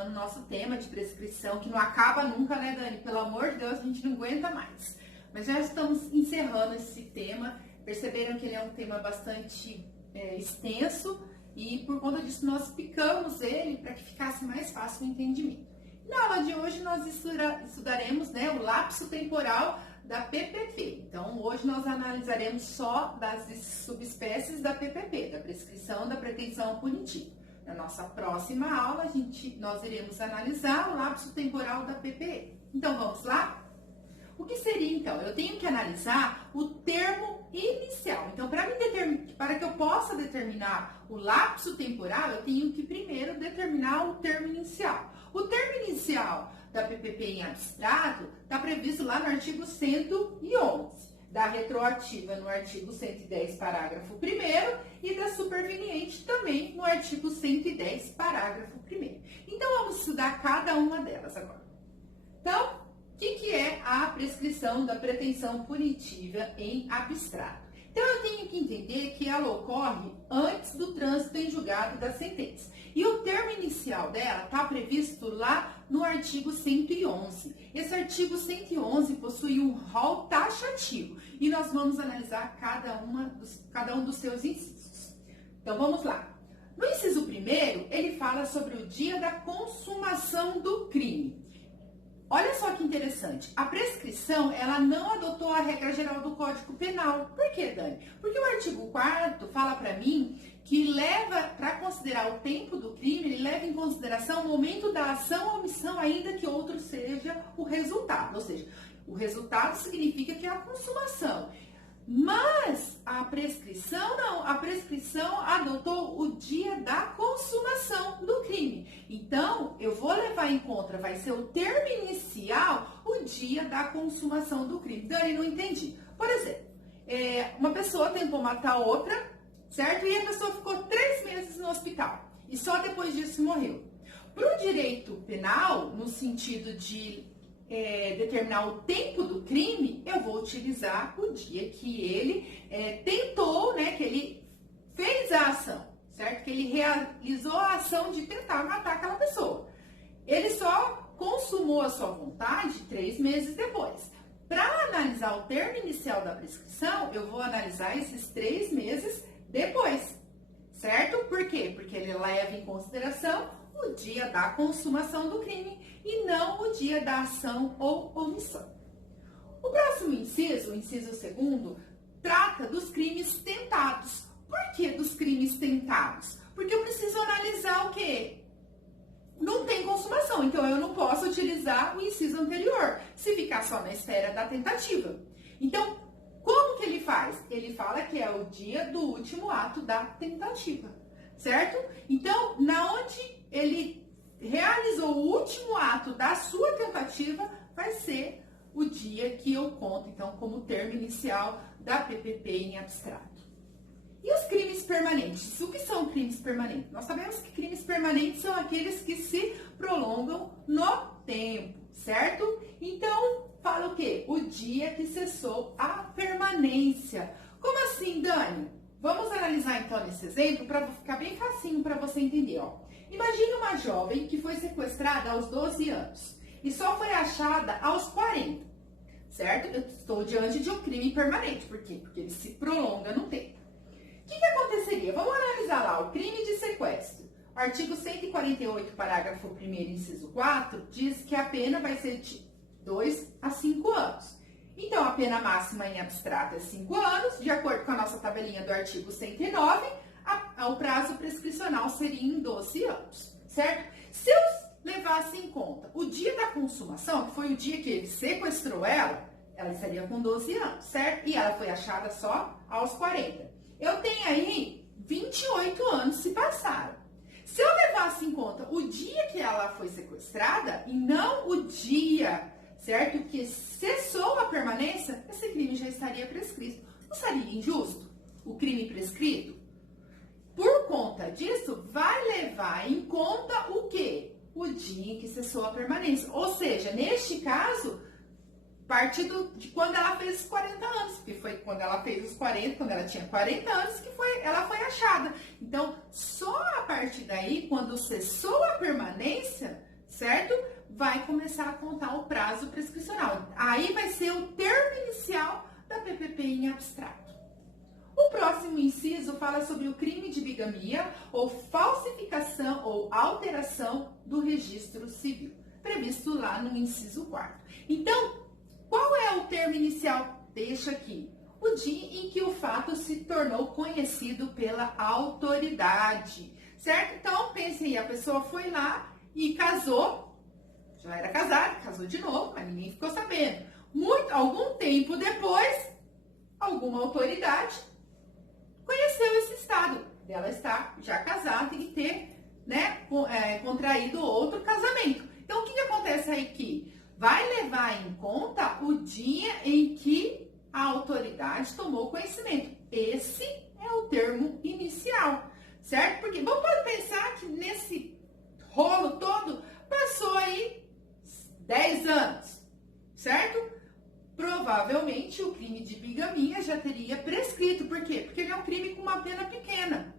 finalizando o nosso tema de prescrição, que não acaba nunca, né, Dani? Pelo amor de Deus, a gente não aguenta mais. Mas já estamos encerrando esse tema. Perceberam que ele é um tema bastante extenso e por conta disso nós picamos ele para que ficasse mais fácil o entendimento. Na aula de hoje nós estudaremos, né, o lapso temporal da PPP. Então, hoje nós analisaremos só das subespécies da PPP, da prescrição da pretensão punitiva. Na nossa próxima aula, nós iremos analisar o lapso temporal da PPE. Então, vamos lá? O que seria, então? Eu tenho que analisar o termo inicial. Então, para que eu possa determinar o lapso temporal, eu tenho que primeiro determinar o termo inicial. O termo inicial da PPP em abstrato está previsto lá no artigo 111, da retroativa no artigo 110, parágrafo 1º, e da superveniente também no artigo 110, parágrafo 1º. Então, vamos estudar cada uma delas agora. Então, o que é a prescrição da pretensão punitiva em abstrato? Então, eu tenho que entender que ela ocorre antes do trânsito em julgado da sentença. E o termo inicial dela está previsto lá no artigo 111. Esse artigo 111 possui um rol taxativo e nós vamos analisar cada um dos seus incisos. Então, vamos lá. No inciso 1º, ele fala sobre o dia da consumação do crime. Olha só que interessante, a prescrição, ela não adotou a regra geral do Código Penal. Por quê, Dani? Porque o artigo 4º fala para mim que leva, para considerar o tempo do crime, ele leva em consideração o momento da ação ou omissão, ainda que outro seja o resultado. Ou seja, o resultado significa que é a consumação. Mas a prescrição não, a prescrição adotou o dia da consumação do crime. Então, eu vou levar em conta, vai ser o termo inicial, o dia da consumação do crime. Dani, não entendi. Por exemplo, uma pessoa tentou matar outra, certo? E a pessoa ficou 3 meses no hospital e só depois disso morreu. Para o direito penal, no sentido de determinar o tempo do crime, eu vou utilizar o dia que ele tentou, né, que ele fez a ação, certo? Que ele realizou a ação de tentar matar aquela pessoa. Ele só consumou a sua vontade 3 meses depois. Para analisar o termo inicial da prescrição, eu vou analisar esses 3 meses depois, certo? Por quê? Porque ele leva em consideração o dia da consumação do crime e não o dia da ação ou omissão. O próximo inciso, o inciso 2º, trata dos crimes tentados. Por que dos crimes tentados? Porque eu preciso analisar o quê? Não tem consumação, então eu não posso utilizar o inciso anterior, se ficar só na esfera da tentativa. Então, como que ele faz? Ele fala que é o dia do último ato da tentativa, certo? Então, na onde ele realizou o último ato da sua tentativa, vai ser o dia que eu conto, então, como termo inicial da PPP em abstrato. E os crimes permanentes? O que são crimes permanentes? Nós sabemos que crimes permanentes são aqueles que se prolongam no tempo, certo? Então, fala o quê? O dia que cessou a permanência. Como assim, Dani? Vamos analisar, então, nesse exemplo, para ficar bem facinho para você entender, ó. Imagine uma jovem que foi sequestrada aos 12 anos e só foi achada aos 40, certo? Eu estou diante de um crime permanente. Por quê? Porque ele se prolonga no tempo. O que aconteceria? Vamos analisar lá o crime de sequestro. O artigo 148, parágrafo 1º, inciso 4, diz que a pena vai ser de 2 a 5 anos. Então, a pena máxima em abstrato é 5 anos, de acordo com a nossa tabelinha do artigo 109, o prazo prescricional seria em 12 anos, certo? Se eu levasse em conta o dia da consumação, que foi o dia que ele sequestrou ela estaria com 12 anos, certo? E ela foi achada só aos 40. Eu tenho aí 28 anos se passaram. Se eu levasse em conta o dia que ela foi sequestrada e não o dia, certo, que cessou a permanência, esse crime já estaria prescrito. Não seria injusto o crime prescrito? Por conta disso, vai levar em conta o quê? O dia em que cessou a permanência. Ou seja, neste caso, partindo de quando ela fez os 40 anos, que foi quando ela fez os 40, quando ela tinha 40 anos, que ela foi achada. Então, só a partir daí, quando cessou a permanência, certo? Vai começar a contar o prazo prescricional. Aí vai ser o termo inicial da PPP em abstrato. O próximo inciso fala sobre o crime de bigamia ou falsificação ou alteração do registro civil, previsto lá no inciso 4º. Então, qual é o termo inicial? Deixa aqui. O dia em que o fato se tornou conhecido pela autoridade, certo? Então, pense aí, a pessoa foi lá e casou, já era casada, casou de novo, mas ninguém ficou sabendo. Algum tempo depois, alguma autoridade conheceu esse estado dela estar já casada e ter, né, contraído outro casamento. Então, o que acontece aí que vai levar em conta o dia em que a autoridade tomou conhecimento. Esse é o termo inicial, certo? Porque vamos pensar que nesse rolo todo passou aí 10 anos, certo? Provavelmente o crime de bigamia já teria prescrito. Por quê? Porque ele é um crime com uma pena pequena,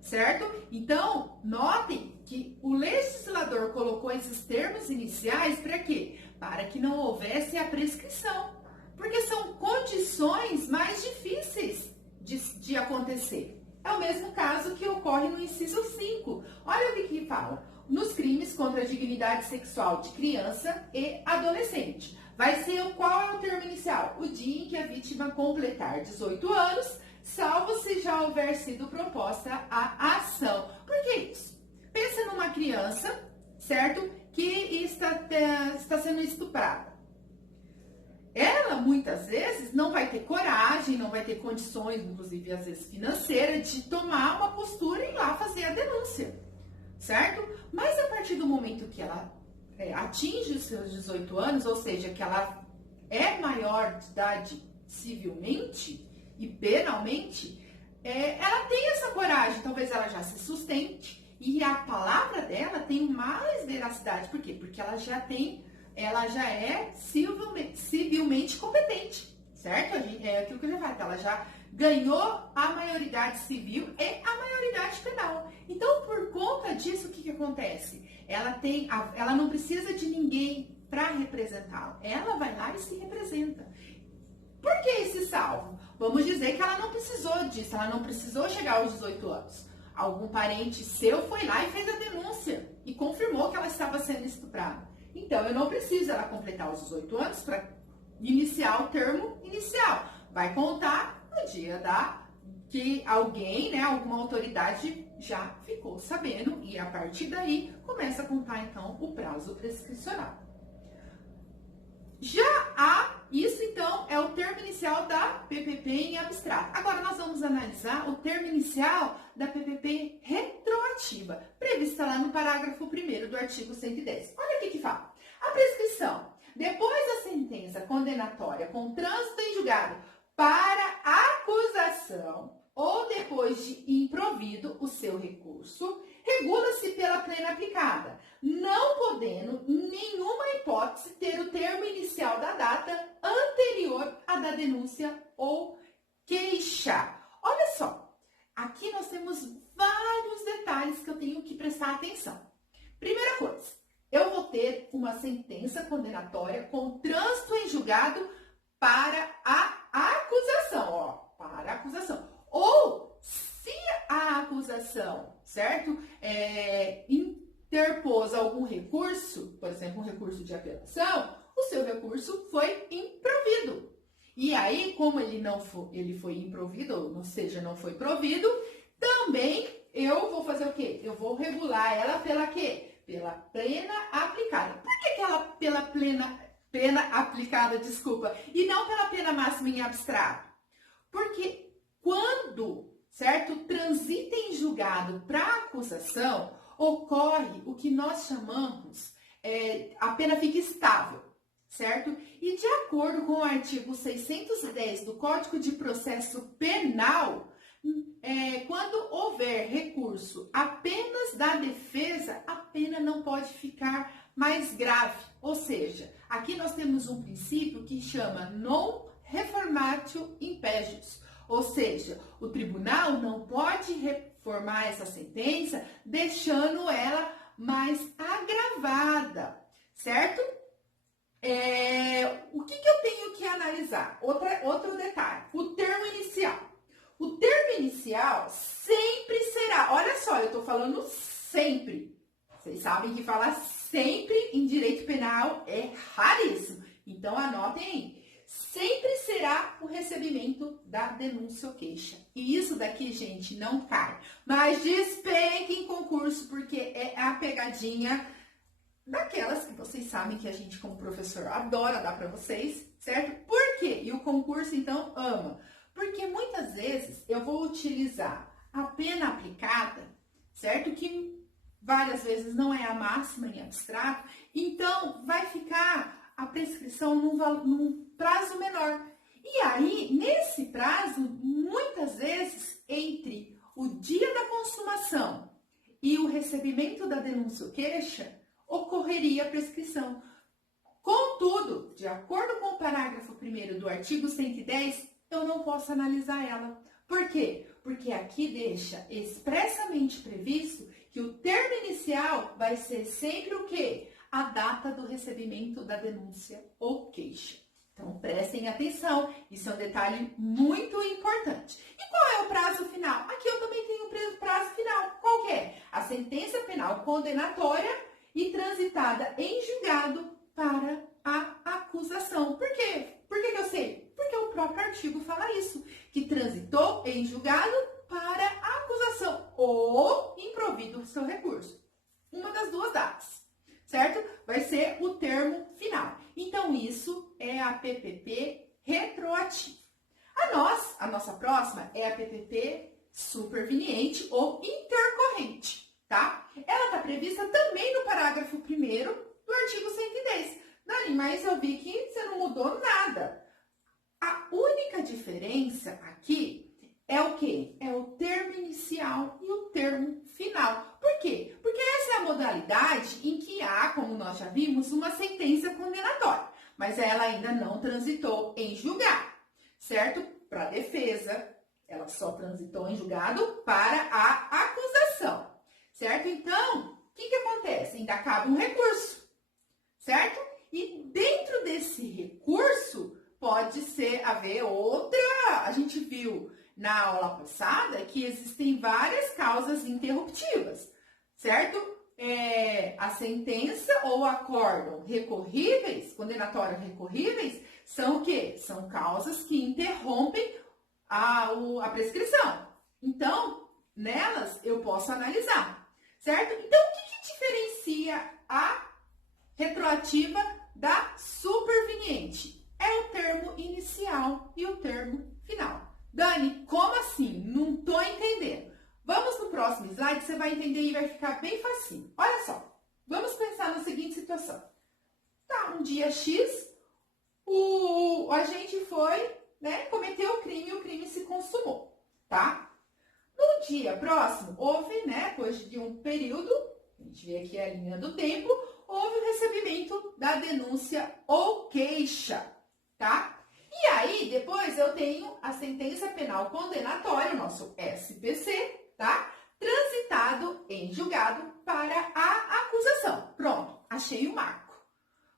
certo? Então, notem que o legislador colocou esses termos iniciais para quê? Para que não houvesse a prescrição. Porque são condições mais difíceis de acontecer. É o mesmo caso que ocorre no inciso 5. Olha o que fala. Nos crimes contra a dignidade sexual de criança e adolescente. Vai ser qual é o termo inicial? O dia em que a vítima completar 18 anos, salvo se já houver sido proposta a ação. Por que isso? Pensa numa criança, certo? Que está sendo estuprada. Ela, muitas vezes, não vai ter coragem, não vai ter condições, inclusive, às vezes, financeiras, de tomar uma postura e ir lá fazer a denúncia, certo? Mas, a partir do momento que ela atinge os seus 18 anos, ou seja, que ela é maior de idade civilmente e penalmente, ela tem essa coragem, talvez ela já se sustente e a palavra dela tem mais veracidade. Por quê? Porque ela já é civilmente competente, certo? É aquilo que eu já falei, ela já ganhou a maioridade civil e a maioridade penal. Então, por conta disso, o que acontece? Ela não precisa de ninguém para representá-la. Ela vai lá e se representa. Por que esse salvo? Vamos dizer que ela não precisou disso, ela não precisou chegar aos 18 anos. Algum parente seu foi lá e fez a denúncia e confirmou que ela estava sendo estuprada. Então, eu não preciso ela completar os 18 anos para iniciar o termo inicial. Vai contar no dia que alguém, né, alguma autoridade já ficou sabendo e a partir daí começa a contar então o prazo prescricional. Isso então é o termo inicial da PPP em abstrato. Agora nós vamos analisar o termo inicial da PPP retroativa, prevista lá no parágrafo 1º do artigo 110. Olha o que fala. A prescrição, depois da sentença condenatória com trânsito em julgado para acusação ou depois de improvido o seu recurso, regula-se pela plena aplicada, não podendo, em nenhuma hipótese, ter o termo inicial da data anterior à da denúncia ou queixa. Olha só, aqui nós temos vários detalhes que eu tenho que prestar atenção. Primeira coisa, eu vou ter uma sentença condenatória com trânsito em julgado para a acusação, para a acusação. Ou, se a acusação, certo, interpôs algum recurso, por exemplo, um recurso de apelação, o seu recurso foi improvido. E aí, como ele foi improvido, ou seja, não foi provido, também eu vou fazer o quê? Eu vou regular ela pela quê? Pela plena aplicada. Por que ela pela pena aplicada, desculpa, e não pela pena máxima em abstrato? Porque quando, certo, transita em julgado para acusação, ocorre o que nós chamamos, a pena fica estável, certo? E de acordo com o artigo 610 do Código de Processo Penal, quando houver recurso apenas da defesa, a pena não pode ficar mais grave. Ou seja, aqui nós temos um princípio que chama non reformatio impejus. Ou seja, o tribunal não pode reformar essa sentença deixando ela mais agravada, certo? O que eu tenho que analisar? Outro detalhe, o termo inicial. O termo inicial sempre será, olha só, eu estou falando sempre. Vocês sabem que falar sempre em direito penal é raríssimo. Então, anotem aí. Sempre será o recebimento da denúncia ou queixa. E isso daqui, gente, não cai. Mas despenque em concurso, porque é a pegadinha daquelas que vocês sabem que a gente, como professor, adora dar para vocês, certo? Por quê? E o concurso, então, ama. Porque muitas vezes eu vou utilizar a pena aplicada, certo? Que várias vezes não é a máxima em abstrato, então vai ficar a prescrição num prazo menor. E aí, nesse prazo, muitas vezes, entre o dia da consumação e o recebimento da denúncia ou queixa, ocorreria a prescrição. Contudo, de acordo com o parágrafo 1º do artigo 110, eu não posso analisar ela. Por quê? Porque aqui deixa expressamente previsto que o termo inicial vai ser sempre o quê? A data do recebimento da denúncia ou queixa. Então, prestem atenção, isso é um detalhe muito importante. E qual é o prazo final? Aqui eu também tenho o prazo final. Qual que é? A sentença penal condenatória e transitada em julgado para a acusação. Por quê? Por que eu sei? Porque o próprio artigo fala isso, que transitou em julgado para a acusação ou improvido o seu recurso. Uma das duas datas, certo? Vai ser o termo final. Então, isso é a PPP retroativa. A nossa próxima é a PPP superveniente ou intercorrente, tá? Ela está prevista também no parágrafo 1º do artigo 110. Dani, mas eu vi que você não mudou nada. A única diferença aqui é o quê? É o termo inicial e o termo final. Por quê? Porque essa é a modalidade em que há, como nós já vimos, uma sentença condenatória, mas ela ainda não transitou em julgado, certo? Para a defesa, ela só transitou em julgado para a acusação, certo? Então, o que acontece? Ainda cabe um recurso, certo? E dentro desse recurso, pode haver outra. A gente viu na aula passada que existem várias causas interruptivas, certo? A sentença ou acórdão recorríveis, condenatórios recorríveis, são o quê? São causas que interrompem a prescrição. Então, nelas eu posso analisar, certo? Então, o que diferencia a retroativa da superveniente? É o termo inicial e o termo final. Dani, como assim? Não tô entendendo. Vamos no próximo slide, você vai entender e vai ficar bem facinho. Olha só, vamos pensar na seguinte situação. Tá, um dia X, o agente foi, cometeu o crime se consumou, tá? No dia próximo, houve, depois de um período, a gente vê aqui a linha do tempo, houve o recebimento da denúncia ou queixa, tá? E aí, depois eu tenho a sentença penal condenatória, o nosso SPC, tá? Transitado em julgado para a acusação. Pronto, achei o marco.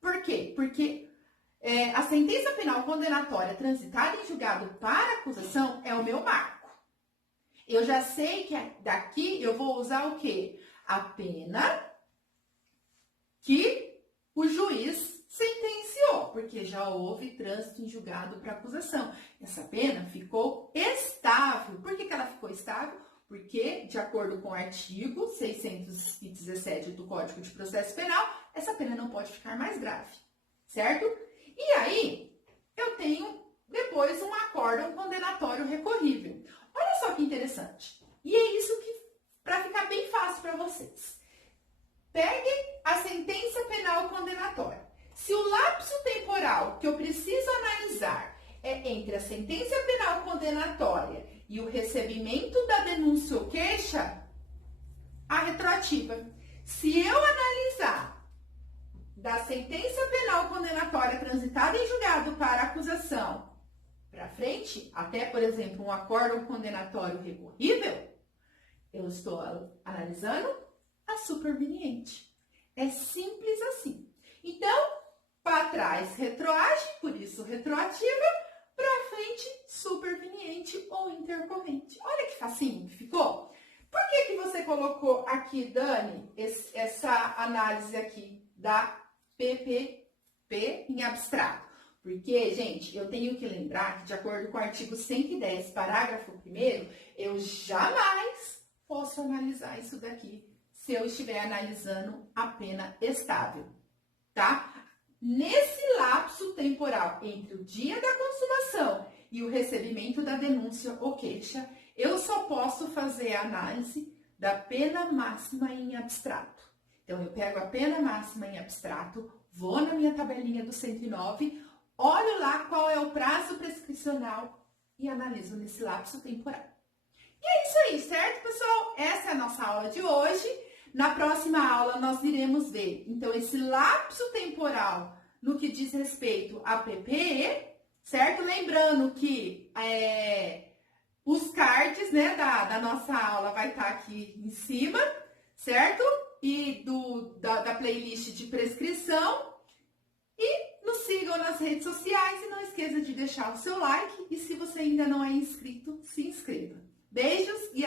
Por quê? Porque a sentença penal condenatória transitada em julgado para a acusação é o meu marco. Eu já sei que daqui eu vou usar o quê? A pena que o juiz sentenciou, porque já houve trânsito em julgado para acusação. Essa pena ficou estável. Por que ela ficou estável? Porque, de acordo com o artigo 617 do Código de Processo Penal, essa pena não pode ficar mais grave, certo? E aí, eu tenho depois um acórdão condenatório recorrível. Olha só que interessante. E é isso que, para ficar bem fácil para vocês. Peguem a sentença penal condenatória. Se o lapso temporal que eu preciso analisar é entre a sentença penal condenatória e o recebimento da denúncia ou queixa, a retroativa. Se eu analisar da sentença penal condenatória transitada em julgado para acusação para frente, até, por exemplo, um acórdão condenatório recorrível, eu estou analisando a superveniente. É simples assim. Então, para trás, retroage, por isso retroativa, para frente, superveniente ou intercorrente. Olha que facinho que ficou. Por que você colocou aqui, Dani, essa análise aqui da PPP em abstrato? Porque, gente, eu tenho que lembrar que, de acordo com o artigo 110, parágrafo 1º, eu jamais posso analisar isso daqui se eu estiver analisando a pena estável, tá? Nesse lapso temporal entre o dia da consumação e o recebimento da denúncia ou queixa, eu só posso fazer a análise da pena máxima em abstrato. Então, eu pego a pena máxima em abstrato, vou na minha tabelinha do 109, olho lá qual é o prazo prescricional e analiso nesse lapso temporal. E é isso aí, certo, pessoal? Essa é a nossa aula de hoje. Na próxima aula, nós iremos ver, então, esse lapso temporal no que diz respeito a PPE, certo? Lembrando que os cards, né, da nossa aula vai estar aqui em cima, certo? E da playlist de prescrição. E nos sigam nas redes sociais e não esqueça de deixar o seu like. E se você ainda não é inscrito, se inscreva. Beijos e